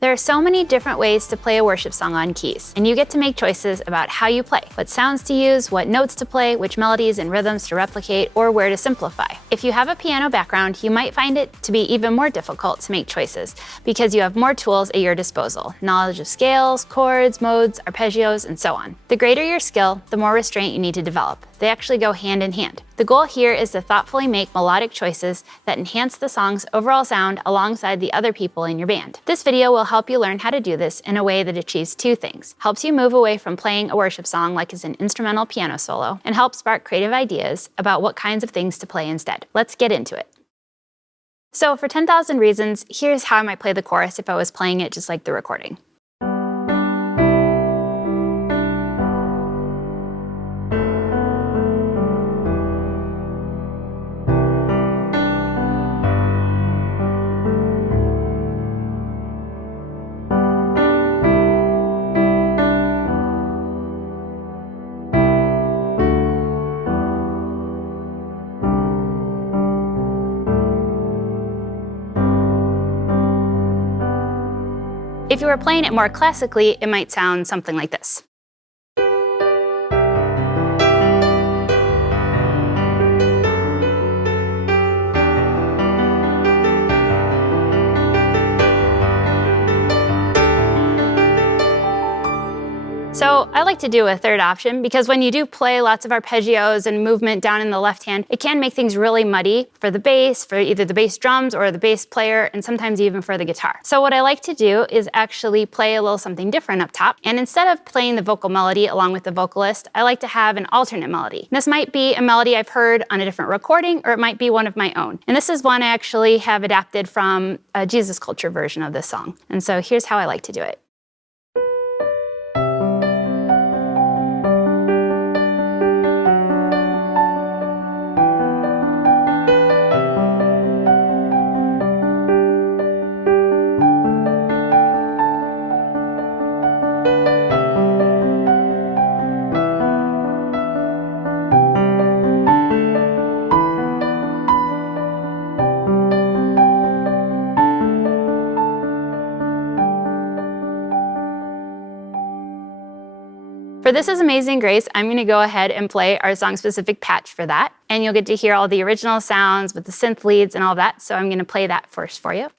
There are so many different ways to play a worship song on keys, and you get to make choices about how you play, what sounds to use, what notes to play, which melodies and rhythms to replicate, or where to simplify. If you have a piano background, you might find it to be even more difficult to make choices because you have more tools at your disposal, knowledge of scales, chords, modes, arpeggios, and so on. The greater your skill, the more restraint you need to develop. They actually go hand in hand. The goal here is to thoughtfully make melodic choices that enhance the song's overall sound alongside the other people in your band. This video will help you learn how to do this in a way that achieves two things: helps you move away from playing a worship song like it's an instrumental piano solo, and helps spark creative ideas about what kinds of things to play instead. Let's get into it. So for 10,000 Reasons, here's how I might play the chorus if I was playing it just like the recording. If you were playing it more classically, it might sound something like this. So I like to do a third option because when you do play lots of arpeggios and movement down in the left hand, it can make things really muddy for the bass, for either the bass drums or the bass player, and sometimes even for the guitar. So what I like to do is actually play a little something different up top. And instead of playing the vocal melody along with the vocalist, I like to have an alternate melody. And this might be a melody I've heard on a different recording, or it might be one of my own. And this is one I actually have adapted from a Jesus Culture version of this song. And so here's how I like to do it. For This Is Amazing Grace, I'm going to go ahead and play our song-specific patch for that, and you'll get to hear all the original sounds with the synth leads and all that, so I'm going to play that first for you.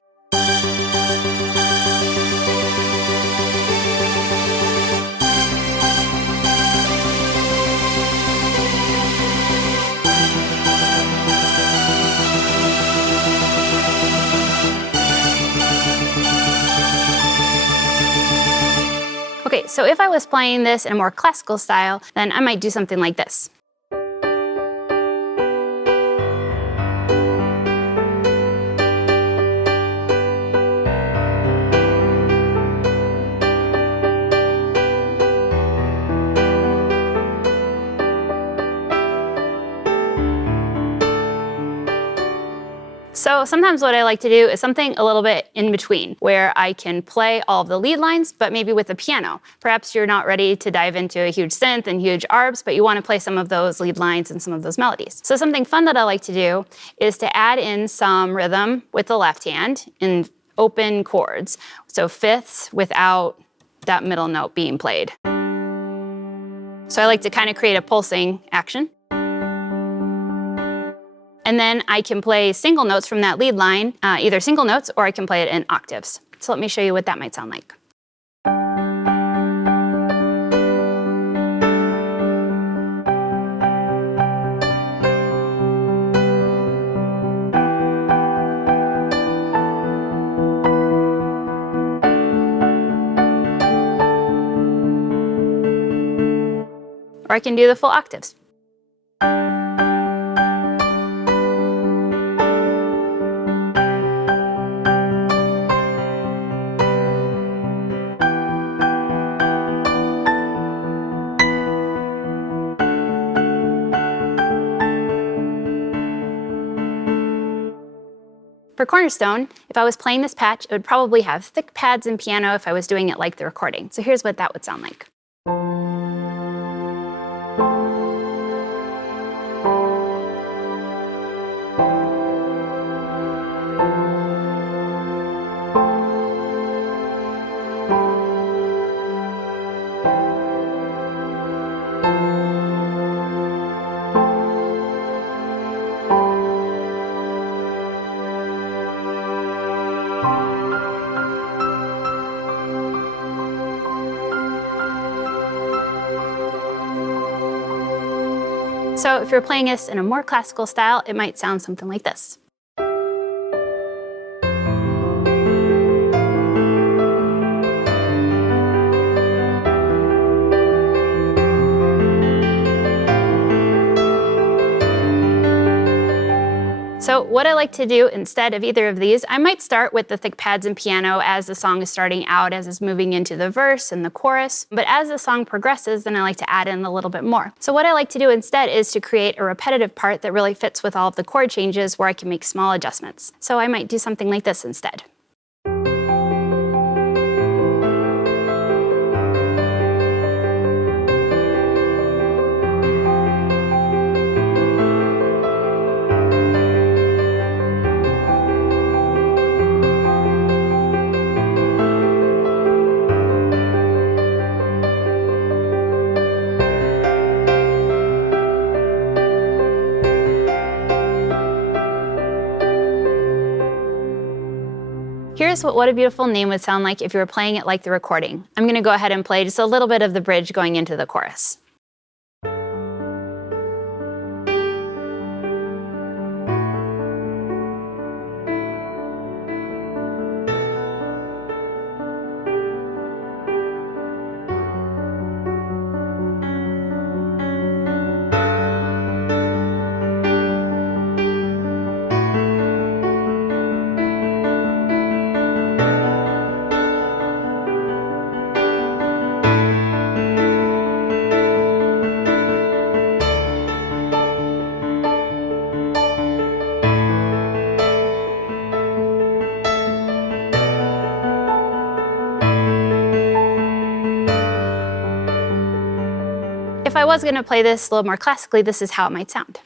Okay, so if I was playing this in a more classical style, then I might do something like this. So sometimes what I like to do is something a little bit in between, where I can play all of the lead lines, but maybe with a piano. Perhaps you're not ready to dive into a huge synth and huge arps, but you want to play some of those lead lines and some of those melodies. So something fun that I like to do is to add in some rhythm with the left hand in open chords. So fifths without that middle note being played. So I like to kind of create a pulsing action. And then I can play single notes from that lead line, either single notes or I can play it in octaves. So let me show you what that might sound like. Or I can do the full octaves. For Cornerstone, if I was playing this patch, it would probably have thick pads and piano if I was doing it like the recording. So here's what that would sound like. So if you're playing this in a more classical style, it might sound something like this. So what I like to do instead of either of these, I might start with the thick pads and piano as the song is starting out, as it's moving into the verse and the chorus. But as the song progresses, then I like to add in a little bit more. So what I like to do instead is to create a repetitive part that really fits with all of the chord changes where I can make small adjustments. So I might do something like this instead. Here's what a Beautiful Name would sound like if you were playing it like the recording. I'm going to go ahead and play just a little bit of the bridge going into the chorus. If I was going to play this a little more classically, this is how it might sound.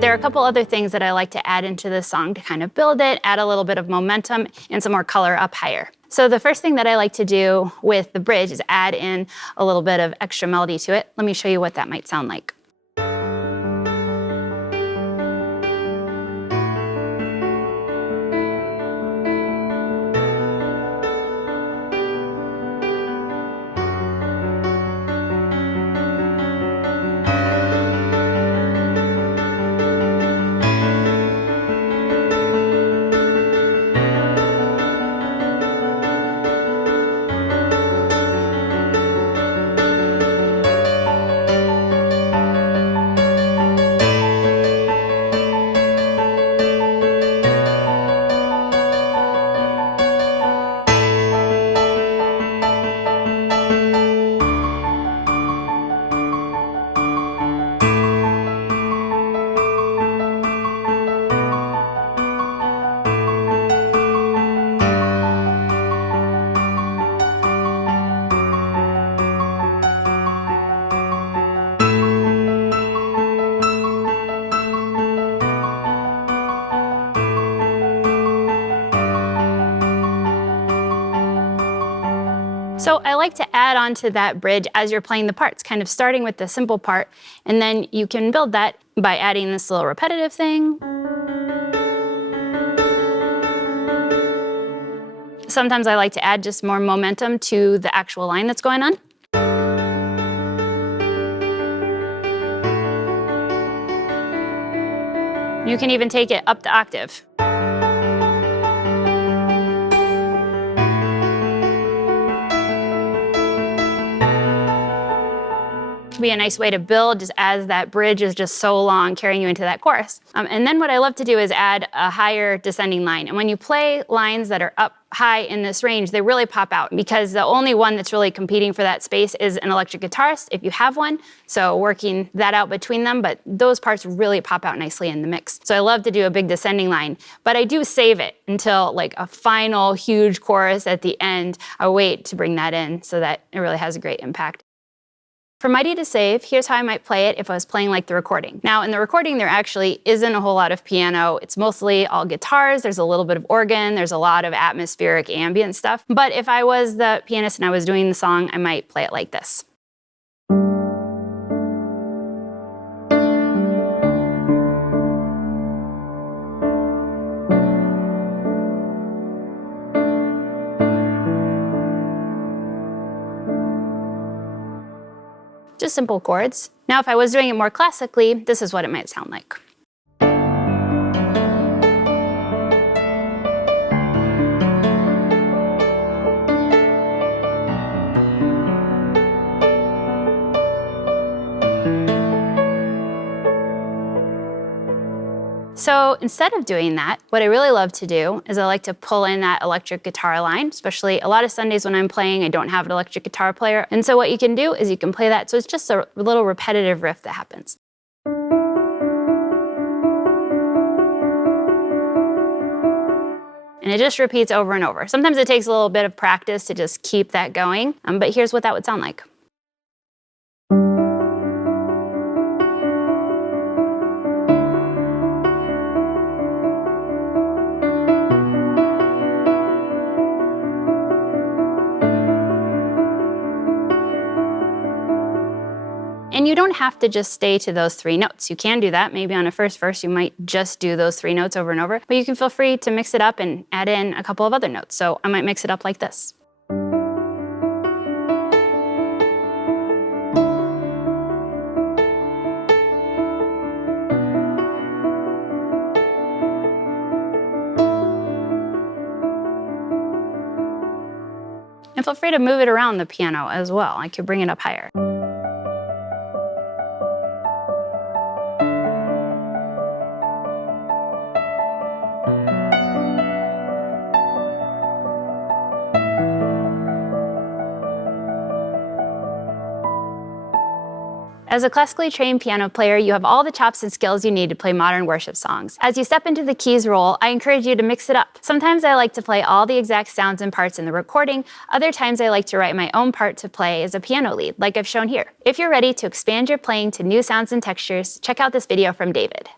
There are a couple other things that I like to add into this song to kind of build it, add a little bit of momentum and some more color up higher. So the first thing that I like to do with the bridge is add in a little bit of extra melody to it. Let me show you what that might sound like. So I like to add on to that bridge as you're playing the parts, kind of starting with the simple part, and then you can build that by adding this little repetitive thing. Sometimes I like to add just more momentum to the actual line that's going on. You can even take it up the octave. Be a nice way to build just as that bridge is just so long carrying you into that chorus. And then what I love to do is add a higher descending line. And when you play lines that are up high in this range, they really pop out because the only one that's really competing for that space is an electric guitarist if you have one. So working that out between them, but those parts really pop out nicely in the mix. So I love to do a big descending line, but I do save it until like a final huge chorus at the end. I wait to bring that in so that it really has a great impact. For Mighty to Save, here's how I might play it if I was playing like the recording. Now, in the recording, there actually isn't a whole lot of piano. It's mostly all guitars. There's a little bit of organ. There's a lot of atmospheric ambient stuff. But if I was the pianist and I was doing the song, I might play it like this. just simple chords. Now, if I was doing it more classically, this is what it might sound like. So instead of doing that, what I really love to do is I like to pull in that electric guitar line, especially a lot of Sundays when I'm playing, I don't have an electric guitar player. And so what you can do is you can play that. So it's just a little repetitive riff that happens. And it just repeats over and over. Sometimes it takes a little bit of practice to just keep that going, but here's what that would sound like. And you don't have to just stay to those 3 notes. You can do that. Maybe on a first verse, you might just do those 3 notes over and over, but you can feel free to mix it up and add in a couple of other notes. So I might mix it up like this. And feel free to move it around the piano as well. I could bring it up higher. As a classically trained piano player, you have all the chops and skills you need to play modern worship songs. As you step into the keys role, I encourage you to mix it up. Sometimes I like to play all the exact sounds and parts in the recording. Other times I like to write my own part to play as a piano lead, like I've shown here. If you're ready to expand your playing to new sounds and textures, check out this video from David.